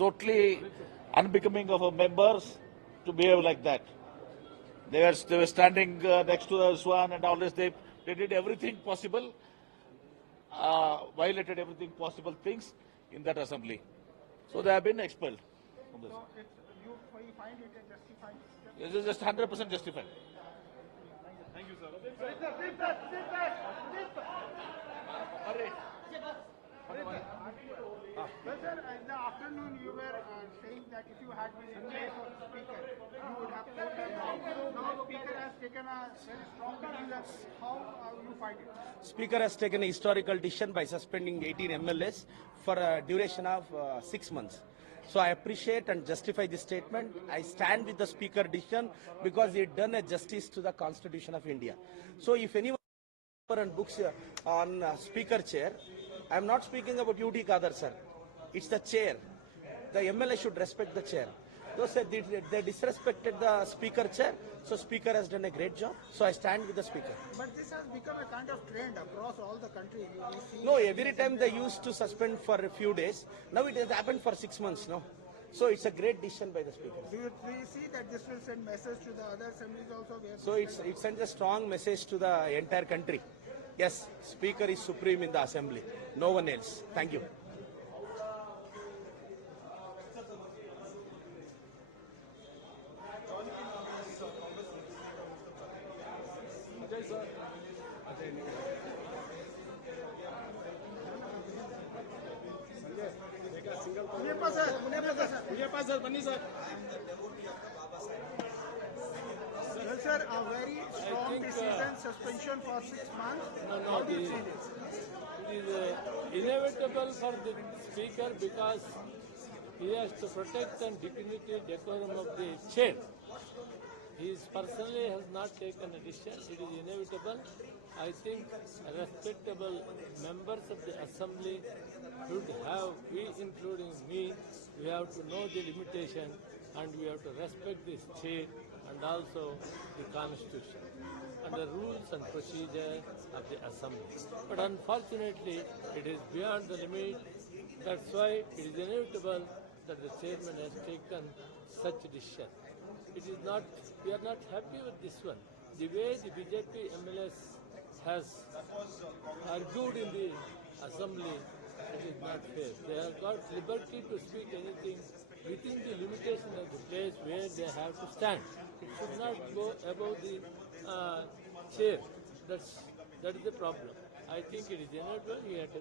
totally unbecoming of our members to behave like that. They were standing next to the Swan and all this. They did everything possible, violated everything possible things in that assembly. So they have been expelled from this. So you find it a justified step? This is just 100% justified. Thank you, sir. Well, sir, in the afternoon you were saying that if you had been in place of the speaker, you would have told them out. Now the speaker has taken a very strong decision. How you find it? Speaker has taken a historical decision by suspending 18 MLAs for a duration of 6 months. So I appreciate and justify this statement. I stand with the Speaker decision because it done a justice to the Constitution of India. So if anyone and books on Speaker chair, I am not speaking about UT Kadar sir. It's the chair. The MLA should respect the chair. Those said they disrespected the Speaker chair, so Speaker has done a great job. So I stand with the Speaker. But this has become a kind of trend across all the country. No, every time they used to suspend for a few days. Now it has happened for 6 months now. So it's a great decision by the Speaker. Do you see that this will send message to the other assemblies also? So it sends a strong message to the entire country. Yes, Speaker is supreme in the assembly. No one else. Thank you. Well, sir, a very strong decision, suspension for 6 months. How do you see this? It is inevitable for the Speaker because he has to protect the dignity, decorum of the chair. He personally has not taken a decision. It is inevitable. I think respectable members of the assembly should have, we including me, we have to know the limitation and we have to respect this chair and also the constitution and the rules and procedure of the assembly. But unfortunately, it is beyond the limit. That's why it is inevitable that the chairman has taken such a decision. It is not, we are not happy with this one. The way the BJP MLS has argued in the assembly, it is not fair. They have got liberty to speak anything within the limitation of the place where they have to stand. It should not go above the chair. That is the problem. I think it is inevitable. We have to.